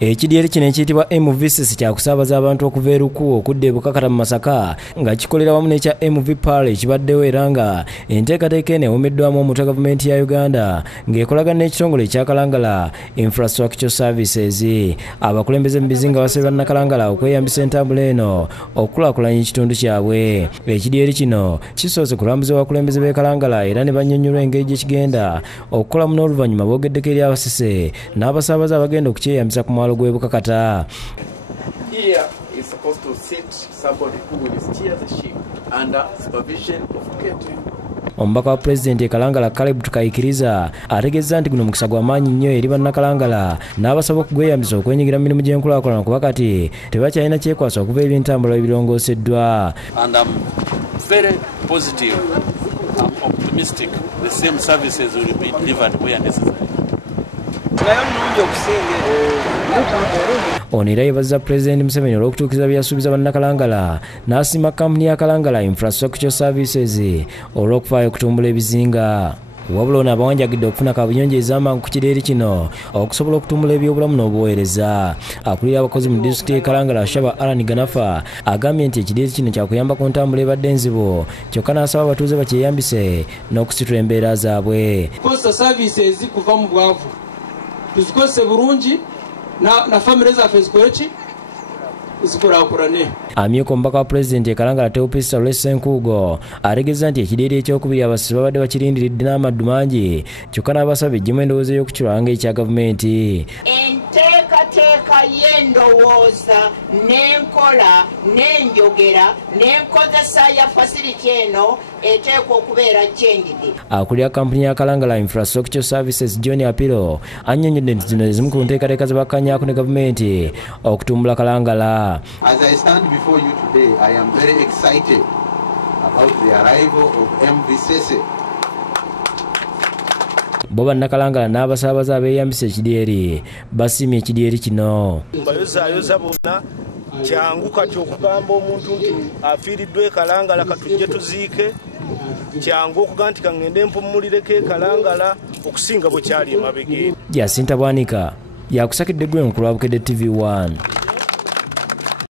Ekidyeri kino ekiyitibwa MV6 kyakusaabaza abantu okuva e Ruku okudda e Bukakata mu Masaka nga kikolera wamu n'ekya MV Pal ekibaddewo era nga enteekateeka eno ewumeddwamu omutwe gavumenti ya Uganda ng'ekolagana n'ekitongole ekya Kalangala Infrastructure Services. Abakulembeze mu bizinga basabye bannakalangala okweyambisa entambula eno okukulaakulanya ekitundu kyabwe. Ekidyeri kino kisoose kulambuza abakulembeze b'e Kalangala era ne bannyonnyola engeri gye kigenda okukolamu n'oluvannyuma boogeddeko eri abasise n'abasaabaze abagenda okukyeyambisa ku mwalo gw'e Bukakata. Here is supposed to sit somebody who will steer the ship under supervision of Bukedde. Omubaka wa Pulezidenti e Kalangala Caleb Tukayikiriza ategeezza nti guno mukisa gwa maanyi nnyo eri bannakalangala n'abasaba okugweyambisa okwenyigira mu mirimu gy'enkulaakulana kuba kati tebakyalina kyekwasa okuva eby'entambula ebirongooseddwa. And I'm very positive, I'm optimistic the same services will be delivered where necessary. Ono era yeebazizza Pulezidenti Museveni olw'okutuukiriza byasuubiza bannakalangala n'asiima kampuni ya Kalangala Infrastructure Services olw'okufaayo okutumbula ebizinga. Wabula ono abawanjagidde okufuna kaabuyonjo ez'amangu ku kidyeri kino okusobola okutumbula ebyobulamu n'obuweereza. Akulira abakozi mu disitulikiti y'e Kalangala Shaba Alan Ganafa agambye nti ekidyeri kino kyakuyamba ku ntambula ebadde enzibu kyokka n'asaba abatuuze bakyeyambise n'okusitula embeera zaabwe. Kukozesa services kuva mu bwavu tuzikozese bulungi na famire zaffe zikoleki zikulaakulane. Amyuka omubaka wa Pulezidenti e Kalangala Teopista Lwesenkuugo ategeeza nti ekidyeri ekyokubiri abasisi babadde bakirindiridde n'amaddu mangi kyokka n'abasaba ejjemu endowooza y'okukiwanga ekya gavumenti. Enteekateeka y'endowooza n'enkola n'enjogera n'enkozesa ya fasiliti eno eteekwa okubeera changed. Akulira kampuni ya Kalangala Infrastructure Services John Apiro annyonnyodde nti zino zimu ku nteekateeka ze bakkaanyaako ne gavumenti okutumbula Kalangala. As I stand before you today, I am very excited about the arrival of MV6. Bo bannakalangala n'abasaabaze abeeyambisa ekidyeri basiimye ekidyeri kino. Bayozaayoza bonna kyangu kati okugamba omuntu nti afiiriddwa e Kalangala katujje tuziike kyangu okuga nti kaŋŋende mpummulireko e Kalangala okusinga bwe kyali emabega. Jacinta Bwanika yakusakidde gwe nkulu wa Bukedde TV 1.